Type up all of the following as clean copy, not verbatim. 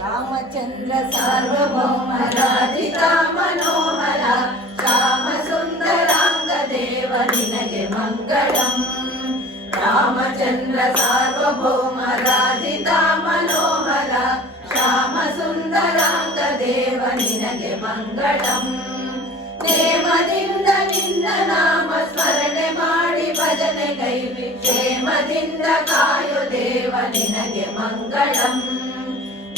ರಾಮಚಂದ್ರ ಸಾರ್ವಭೌಮ ರಾಜಿತ ಮನೋಹರ ಶ್ಯಾಮ ಸುಂದರಾಂಗ ದೇವ ನಿನಗೆ ಮಂಗಳಂ. ರಾಮಚಂದ್ರ ಸಾರ್ವಭೌಮ ರಾಜಿತ ಮನೋಹರ ಶ್ಯಾಮ ಸುಂದರಾಂಗ ದೇವ ನಿನಗೆ ಮಂಗಳಂ. ನೇಮದಿಂದ ನಿನ್ನ ನಾಮ ಸ್ಮರಣೆ ಮಾಡಿ ಭಜನೆ ಕೈವಿ ಕ್ಷೇಮದಿಂದ ಕಾಯೋ ದೇವ ನಿನಗೆ ಮಂಗಳಂ.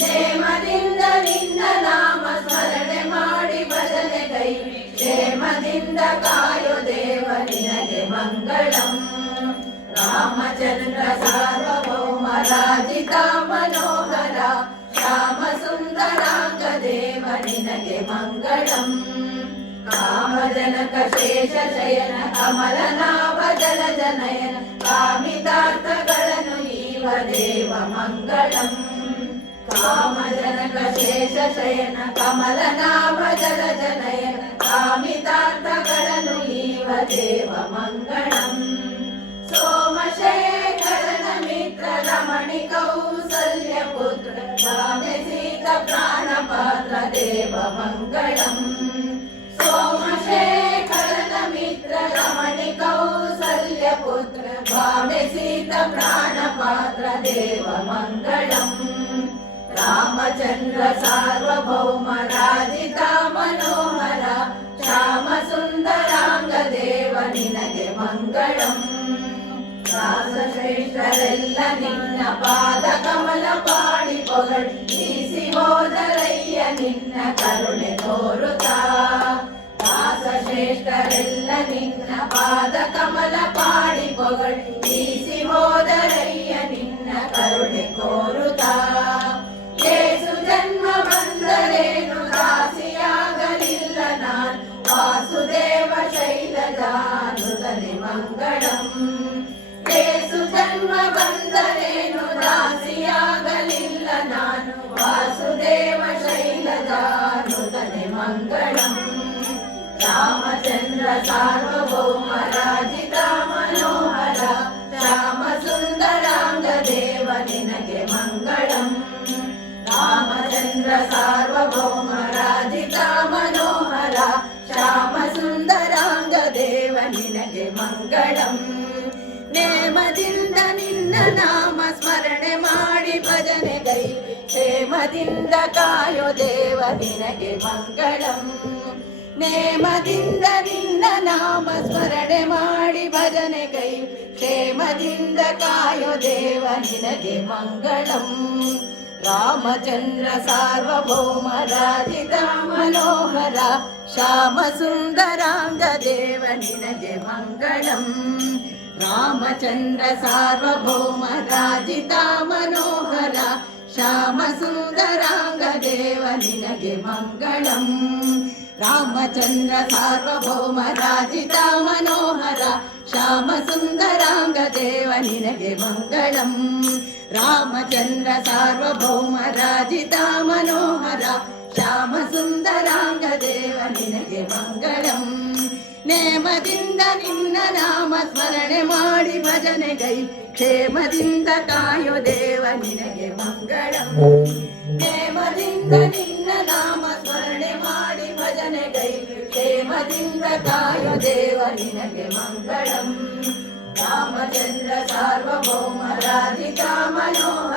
ನೇಮದಿಂದ ನಿನ್ನ ನಾಮ ಸ್ಮರಣೆ ಮಾಡಿ ಭಜನೆ ಕೈವಿ ಕ್ಷೇಮದಿಂದ ಕಾಯೋ ದೇವ ನಿನಗೆ ಮಂಗಳಂ. ರಾಮಚಂದ್ರ ಸಾರ್ವಭೌಮ ರಾಜಿತ ಮನೋಹರ ಶ್ಯಾಮ ಸುಂದರಾಂಗ ದೇವ ನಿನಗೆ ಮಂಗಳಂ. ಕಾಮಜನಕ ಶೇಷ ಶಯನ ಕಮಲನಾಭ ಜಲಜನಯನ ಕಾಮಿತಾರ್ಥಗಳನ್ನು ಈವ ದೇವ ಮಂಗಳಂ. ಕಾಮಜನಕ ಶೇಷ ಶಯನ ಕಮಲನಾಭ ಜಲಜನಯನ ಕಾಮಿತಾರ್ಥಗಳನ್ನು ಈವ ದೇವ ಮಂಗಳಂ. ಸೋಮಶೇಖರನ ಮಿತ್ರ ರಮಣಿ ಕೌಸಲ್ಯ ಪುತ್ರ ರಾಮೆ ಸೀತಾ ಪ್ರಾಣಪಾತ್ರ ದೇವ ಮಂಗಳಂ. ಸೋಮಶೇಖರನ ಮಿತ್ರ ರಮಣಿ ಕೌಸಲ್ಯ ಪುತ್ರ ಭಾಮೆ ಸೀತಾ ಪ್ರಾಣಪಾತ್ರ ದೇವ ಮಂಗಳಂ. ರಾಮಚಂದ್ರ ಸಾರ್ವಭೌಮ ರಾಜಿತ ಮನೋಹರ ಶ್ಯಾಮ ಸುಂದರಾಂಗ ದೇವ ನಿನಗೆ ಮಂಗಳಂ. ದಾಸಶ್ರೇಷ್ಠರೆಲ್ಲ ನಿನ್ನ ಪಾದ ಕಮಲ ಪಾಡಿ ಪೊಗಡಿಸಿ ಹೋದರಯ್ಯ ನಿನ್ನ ಕರುಣೆ ತೋರುತ್ತಾ. ದಾಸಶ್ರೇಷ್ಠರೆಲ್ಲ ನಿನ್ನ ಪಾದ ಕಮಲ ಪಾಡಿ ಪೊಗಡಿಸಿ ಹೋದರಯ್ಯ ನಿನ್ನ ಕರುಣೆ ಕೋರುತ್ತಾ. ಏಸು ಜನ್ಮ ಬಂದರೇನು ದಾಸಿಯಾಗಲಿಲ್ಲ ನಾನು ವಾಸುದೇವ ಶೈಲಜಾನುತನೆ ಮಂಗಳಂ. ಏಸು ಜನ್ಮ ಬಂದರೇನು ದಾಸಿಯಾಗಲಿಲ್ಲ ನಾನು ವಾಸುದೇವ ಶೈಲಜಾನುತನೆ ಮಂಗಳಂ. ರಾಮಚಂದ್ರ ಸಾರ್ವಭೌಮ ರಾಜಿತ ಮನೋಹರ ಶ್ಯಾಮ ಸುಂದರಾಂಗ ದೇವ ನಿನಗೆ ಮಂಗಳಂ. ರಾಮಚಂದ್ರ ಸಾರ್ವಭೌಮ ರಾಜಿತ ಮನೋಹರ ಶ್ಯಾಮ ಸುಂದರಾಂಗ ದೇವ ನಿನಗೆ ಮಂಗಳಂ. ನೇಮದಿಂದ ನಿನ್ನ ನಾಮ ಸ್ಮರಣೆ ಮಾಡಿ ಭಜನೆ ಗೈ ಕ್ಷೇಮದಿಂದ ಕಾಯೋ ದೇವ ನಿನಗೆ ಮಂಗಳಂ. ನೇಮದಿಂದ ನಿನ್ನ ನಾಮ ಸ್ಮರಣೆ ಮಾಡಿ ಭಜನೆ ಗೈ ಕ್ಷೇಮದಿಂದ ಕಾಯೋ ದೇವ ನಿನಗೆ ಮಂಗಳಂ. ರಾಮಚಂದ್ರ ಸಾರ್ವಭೌಮ ರಾಜಿತ ಮನೋಹರ ಶ್ಯಾಮ ಸುಂದರಾಂಗ ದೇವ ನಿನಗೆ ಮಂಗಳಂ. ರಾಮಚಂದ್ರ ಸಾರ್ವಭೌಮ ರಾಜಿತ ಮನೋಹರ ಶ್ಯಾಮ ಸುಂದರಾಂಗ ದೇವ ನಿನಗೆ ಮಂಗಳಂ. ರಾಮಚಂದ್ರ ಸಾರ್ವಭೌಮ ರಾಜಿತ ಮನೋಹರ ಶ್ಯಾಮ ಸುಂದರಾಂಗ ದೇವ ನಿನಗೆ ಮಂಗಳಂ. ರಾಮಚಂದ್ರ ಸಾರ್ವಭೌಮ ರಾಜಿತ ಮನೋಹರ ಶ್ಯಾಮ ಸುಂದರಾಂಗ ದೇವ ನಿನಗೆ ಮಂಗಳಂ. ನೇಮದಿಂದ ನಿನ್ನ ನಾಮ ಸ್ಮರಣೆ ಮಾಡಿ ಭಜನೆ ಗೈ ಕ್ಷೇಮದಿಂದ ಕಾಯೋ ದೇವ ನಿನಗೆ ಮಂಗಳಂ. ನೇಮದಿಂದ ನಿನ್ನ ನಾಮ ಸ್ಮರಣೆ ಮಾಡಿ ಭಜನೆ ಗೈ ಕ್ಷೇಮದಿಂದ ಕಾಯೋ ದೇವ ನಿನಗೆ ಮಂಗಳಂ. ರಾಮಚಂದ್ರ ಸಾರ್ವಭೌಮ ರಾಜಿತ ಮನೋಹರ